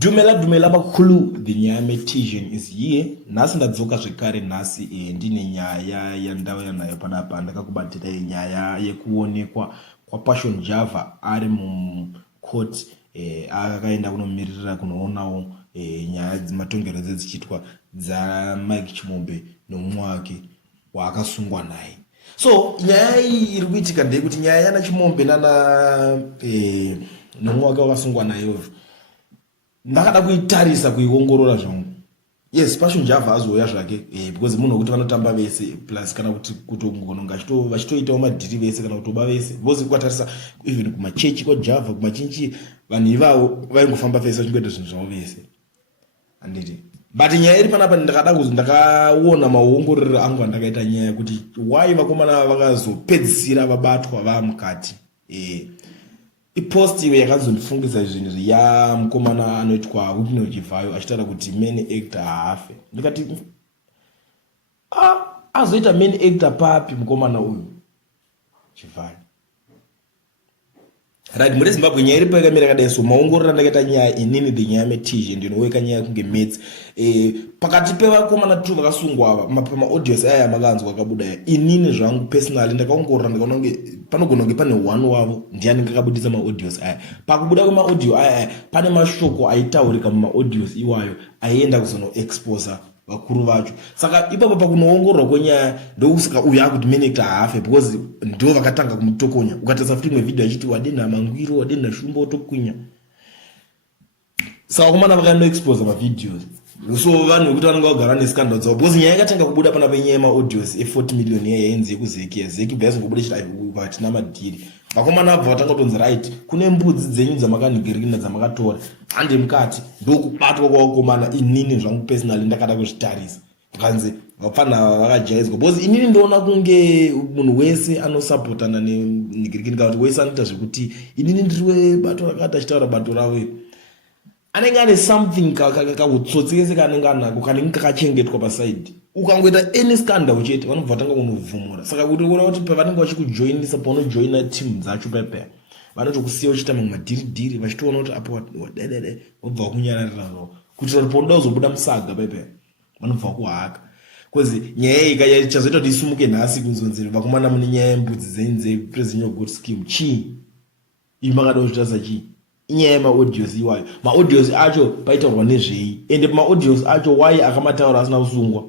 Dumela bakulu, the nyame Tijan is ye. Nasi ndadzoka zvekare nhasi ndine nyaya yandauya nayo panapa ndakakubatira nyaya yekuonekwa kwaPassion Java ari mucourt akaenda kunomiririra kunoonawo nyaya dzematongero dzichiitwa dzaMike Chimombe nomumwe wake waakasungwa naye. So nyaya iyi iri kuitika ndeyekuti nyaya yana Chimombe nomumwe wake wakasungwa nayo ndakada kuitarisa kuiongorora zvangu. Yes, Passion Java azouya zvake because munhu wekuti vanotamba vese plus kana kuti ungononga vachitoitawo madhiri vese kana kutoba vese because kwatarisa even kumachechi kwaJava kumachinchi vanhu ivavo vaingofamba vese vachingoita zvinhu zvavo vese handiti. But nyaya iri panapa ndakaona maongororero angu andakaita nyaya yekuti why vakomana vakazopedzisira vabatwa vamukati. Ipost iwe yakazondifungisa zvinhu ya mukomana anoitwa Whitney Chivhayo achitaura kuti main actor haafe. Ndikati azoita main actor papi mukomana uyu Chivhayo. Right, muri Zimbabwe nyaya iripo yakamira kadai so maongorora ndakaita nyaya inini the nyaya metizhe ndinoweka nyaya kunge mates pakati pevakomana 2 vakasungwa ava pamaaudios aya makanzwa akabuda inini zvangu personally ndakaongorora ndikaona kunge panogona kunge pane one wavo ndiani akabudisa maaudios aya. Pakubuda kwemaaudio aya pane mashoko aitaurika mumaaudios iwayo aienda kuzonoexposa vakuru vacho. Saka ipapo pakunoongororwa kwenyaya ndokusaka uyu akuti main actor haafe because ndo vakatanga kumutokonya. Ukatarisa futi imwe video achiti wadena mangwiro wadena shumba otokwinya. Saka vakomana vakanoexposa mavideos. So vanhu vekuti vanenge vagara nescandal dzavo because nyaya yakatanga kubuda pana penyaya yemaaudios e40 million yainzi yekuzeki yazeki bva yazongobuda chiti vatina madhiri. Vakomana vabva vatanga kutonzi right kune mbudzi dzenyu dzamakanhigirina dzamakatora hande mukati ndokubatwa kwavakomana inini zvangu personally ndakada kuzvitarisa kanzi vapfana vakajaidzwa because inini ndoona kunge munhu wese anosapotana nenhigirikini kana kuti wese anoita zvekuti inini ndiri bato rakati achitaura bato ravo anenge ane something kahutsotsi kese kanenge anako kanenge kakachengetwa pasaidi. Ukangoita any scandal chete vanobva vatanga kunovhumura. Saka kuti uona kuti pavanenge vachikujoinisa paunojoina team dzacho pepe vanotokusiya uchiita mamwe madhiridhiri vachitoona kuti apo wadedede vobva vakunyararira zvavo kuitira kuti paunoda kuzobuda musaga pepe vanobva vakuhaka because nyaya iyi ichazoita kuti isumuke nhasi kunzonzi vakomana mune nyaya yembudzi dzenyu dzepresidential good scheme chii imi makada kuzvitarisa chii inyaya yemaaudios iwayo. Maaudios acho paitaurwa nezvei ende maaudios acho why akamataura asina kusungwa